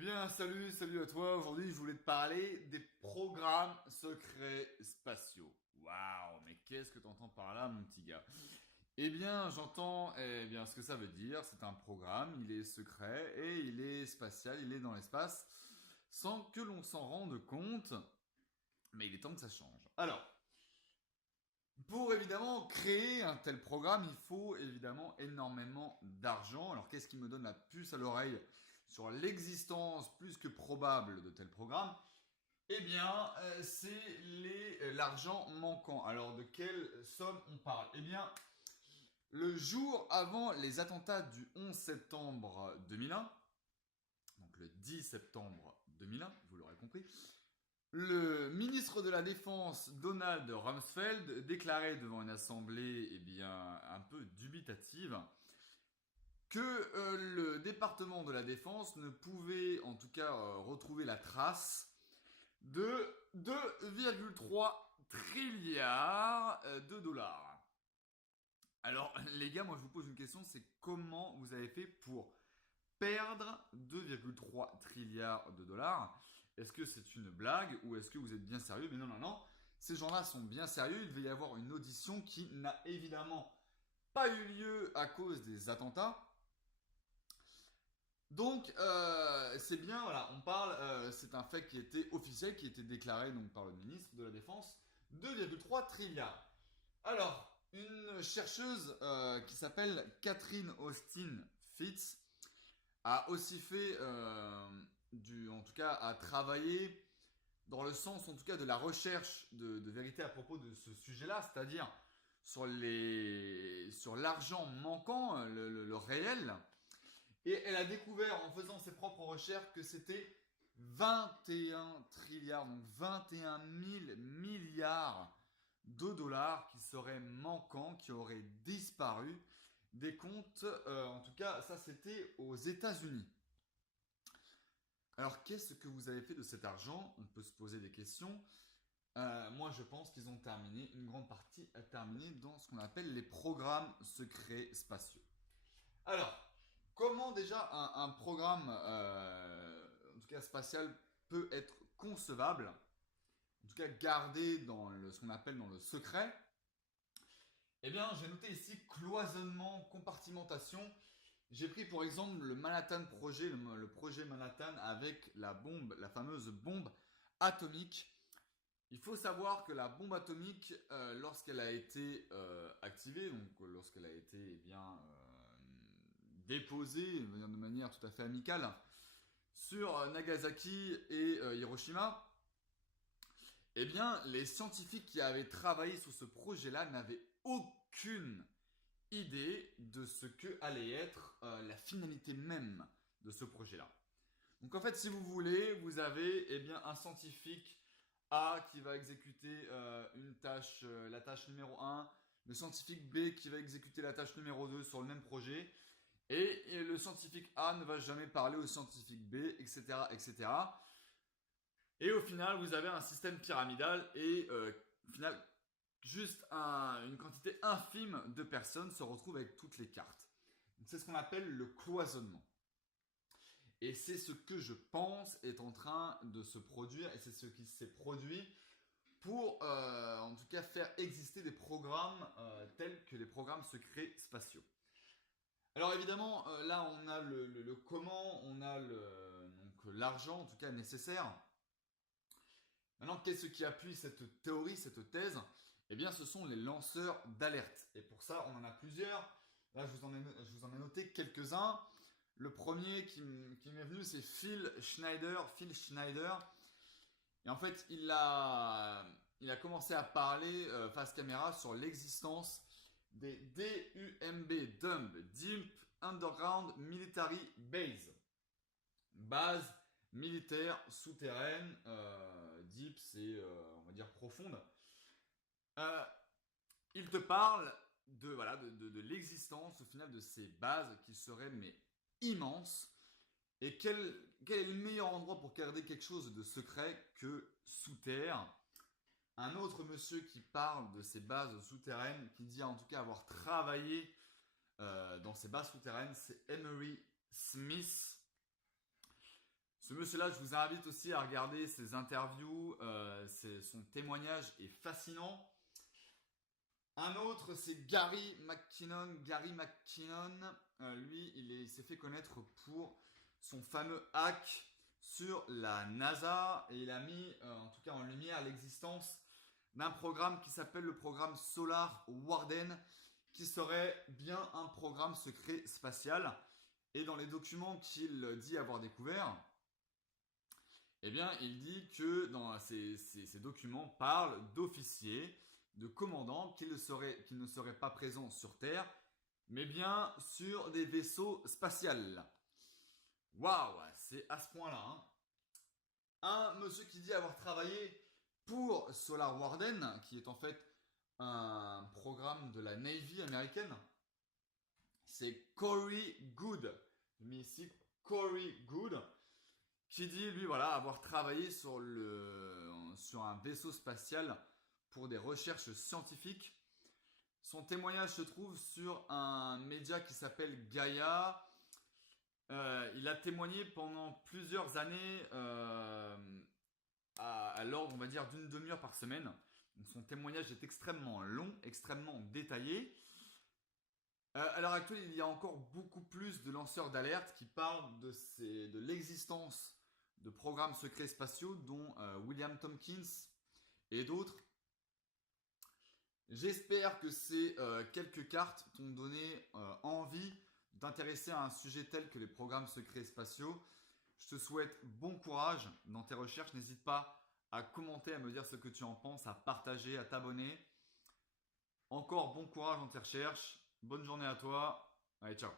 bien, salut à toi. Aujourd'hui, je voulais te parler des programmes secrets spatiaux. Waouh, mais qu'est-ce que t'entends par là, mon petit gars? Eh bien, j'entends, ce que ça veut dire. C'est un programme, il est secret et il est spatial, il est dans l'espace, sans que l'on s'en rende compte. Mais il est temps que ça change. Alors, pour évidemment créer un tel programme, il faut évidemment énormément d'argent. Alors qu'est-ce qui me donne la puce à l'oreille sur l'existence plus que probable de tels programmes? Eh bien, c'est l'argent manquant. Alors de quelle somme on parle? Eh bien, le jour avant les attentats du 11 septembre 2001, donc le 10 septembre 2001, vous l'aurez compris, le ministre de la Défense, Donald Rumsfeld, déclarait devant une assemblée un peu dubitative que le département de la Défense ne pouvait en tout cas retrouver la trace de 2,3 trilliards de dollars. Alors les gars, moi je vous pose une question, c'est comment vous avez fait pour perdre 2,3 trilliards de dollars? Est-ce que c'est une blague ou est-ce que vous êtes bien sérieux? Mais non, non, non. Ces gens-là sont bien sérieux. Il devait y avoir une audition qui n'a évidemment pas eu lieu à cause des attentats. Donc, c'est bien, voilà, on parle, c'est un fait qui était officiel, qui était déclaré donc par le ministre de la Défense, 2,3 trilliards. Alors, une chercheuse qui s'appelle Catherine Austin Fitts a aussi fait, en tout cas, a travaillé dans le sens, en tout cas, de la recherche de vérité à propos de ce sujet-là, c'est-à-dire sur l'argent manquant, le réel. Et elle a découvert, en faisant ses propres recherches, que c'était 21 trilliards, donc 21 000 milliards de dollars qui seraient manquants, qui auraient disparu des comptes. En tout cas, ça c'était aux États-Unis. Alors, qu'est-ce que vous avez fait de cet argent? On peut se poser des questions. Moi, je pense qu'ils ont terminé, une grande partie a terminé dans ce qu'on appelle les programmes secrets spatiaux. Alors, comment déjà un programme, en tout cas spatial, peut être concevable, en tout cas gardé dans ce qu'on appelle dans le secret? Eh bien, j'ai noté ici cloisonnement, compartimentation. J'ai pris pour exemple le Manhattan Projet, le projet Manhattan avec la bombe, la fameuse bombe atomique. Il faut savoir que la bombe atomique, lorsqu'elle a été activée, donc lorsqu'elle a été déposée de manière tout à fait amicale sur Nagasaki et Hiroshima, eh bien, les scientifiques qui avaient travaillé sur ce projet-là n'avaient aucune idée de ce que allait être la finalité même de ce projet-là. Donc en fait, si vous voulez, vous avez un scientifique A qui va exécuter une tâche, la tâche numéro un, le scientifique B qui va exécuter la tâche numéro 2 sur le même projet, et le scientifique A ne va jamais parler au scientifique B, etc., etc. Et au final, vous avez un système pyramidal et au final, juste une quantité infime de personnes se retrouvent avec toutes les cartes. C'est ce qu'on appelle le cloisonnement. Et c'est ce que je pense est en train de se produire et c'est ce qui s'est produit pour en tout cas faire exister des programmes tels que les programmes secrets spatiaux. Alors évidemment, là on a le comment, on a donc l'argent en tout cas nécessaire. Maintenant, qu'est-ce qui appuie cette théorie, cette thèse? Eh bien, ce sont les lanceurs d'alerte. Et pour ça, on en a plusieurs. Là, je vous en ai noté quelques-uns. Le premier qui m'est venu, c'est Phil Schneider. Phil Schneider. Et en fait, il a commencé à parler face caméra sur l'existence des DUMB, Deep Underground Military Base. Base militaire souterraine, deep, c'est on va dire profonde. Euh, il te parle de l'existence au final de ces bases qui seraient mais immenses. Et quel est le meilleur endroit pour garder quelque chose de secret que sous terre? Un autre monsieur qui parle de ces bases souterraines, qui dit en tout cas avoir travaillé dans ces bases souterraines, c'est Emery Smith. Ce monsieur-là, je vous invite aussi à regarder ses interviews, son témoignage est fascinant. Un autre, c'est Gary McKinnon. Gary McKinnon, lui, il s'est fait connaître pour son fameux hack sur la NASA et il a mis, en tout cas en lumière, l'existence d'un programme qui s'appelle le programme Solar Warden, qui serait bien un programme secret spatial. Et dans les documents qu'il dit avoir découverts, eh bien, il dit que dans ces documents parlent d'officiers, de commandants qui ne seraient pas présents sur Terre, mais bien sur des vaisseaux spatials. Waouh, c'est à ce point-là. Hein. Un monsieur qui dit avoir travaillé pour Solar Warden, qui est en fait un programme de la Navy américaine, c'est Corey Good. Je mets ici Corey Good, qui dit, lui, voilà, avoir travaillé sur un vaisseau spatial pour des recherches scientifiques. Son témoignage se trouve sur un média qui s'appelle Gaia. Il a témoigné pendant plusieurs années à l'ordre, on va dire, d'une demi-heure par semaine. Son témoignage est extrêmement long, extrêmement détaillé. À l'heure actuelle, il y a encore beaucoup plus de lanceurs d'alerte qui parlent de l'existence de programmes secrets spatiaux, dont William Tompkins et d'autres. J'espère que ces quelques cartes t'ont donné envie d'intéresser à un sujet tel que les programmes secrets spatiaux. Je te souhaite bon courage dans tes recherches. N'hésite pas à commenter, à me dire ce que tu en penses, à partager, à t'abonner. Encore bon courage dans tes recherches. Bonne journée à toi. Allez, ciao.